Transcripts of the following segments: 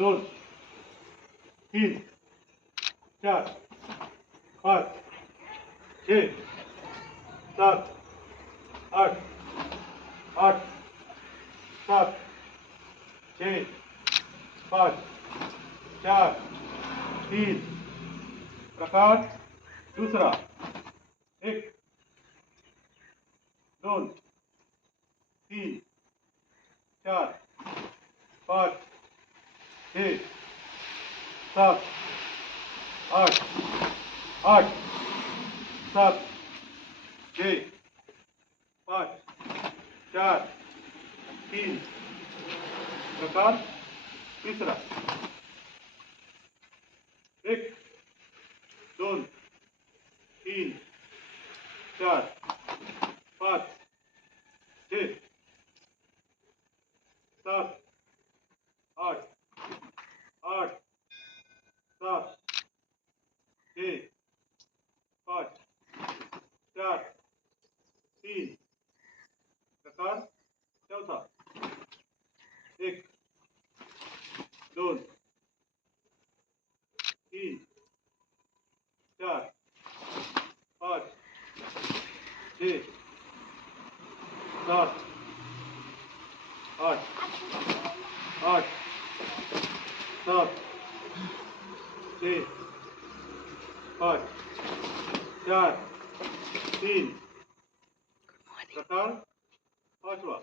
2 3 4 5 6 7 8 8 7 6 5 4 3 प्रकार दूसरा 1 2 3 4 5 6 7 8 8 7 6 5 4 3 प्रकार तीसरा 1 2 3 4 5 6 7 8 8 7 6 5 4 3 प्रकार चौथा 1 2 3 4 5 6 7 8 8 7 6 5 4 3 प्रकार पाचवा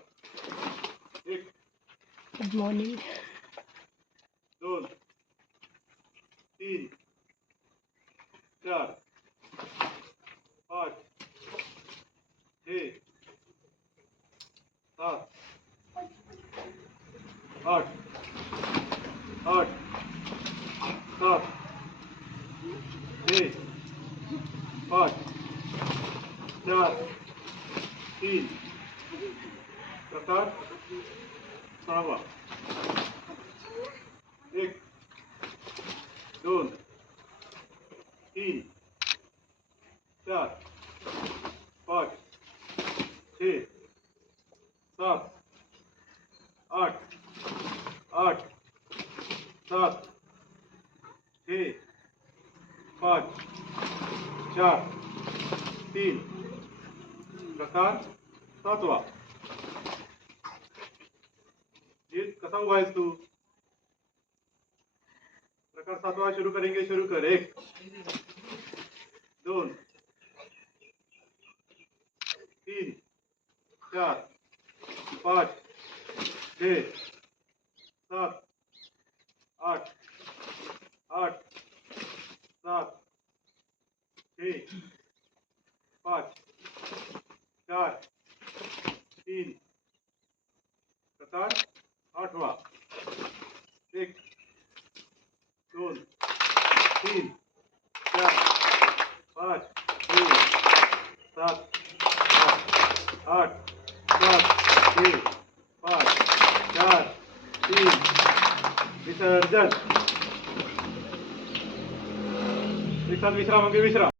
1 गुड मॉर्निंग 2 3 4 5 6 7 8 8 7 6 5 4 3 प्रकार सहावा 1 2 3 4 5 6 7 8 8 7 6 5 4 3 प्रकार सातवा ये कसा हुआ है तू प्रकार सातवा शुरू करेंगे शुरू कर 1 2 3 4 5 6 7 8 8 7 6 5 4 3 प्रकार आठवा 1 2 3 4 5 6 7 8 7 6 5 4 3 विसर्जन एक साथ विश्राम होंगे विश्राम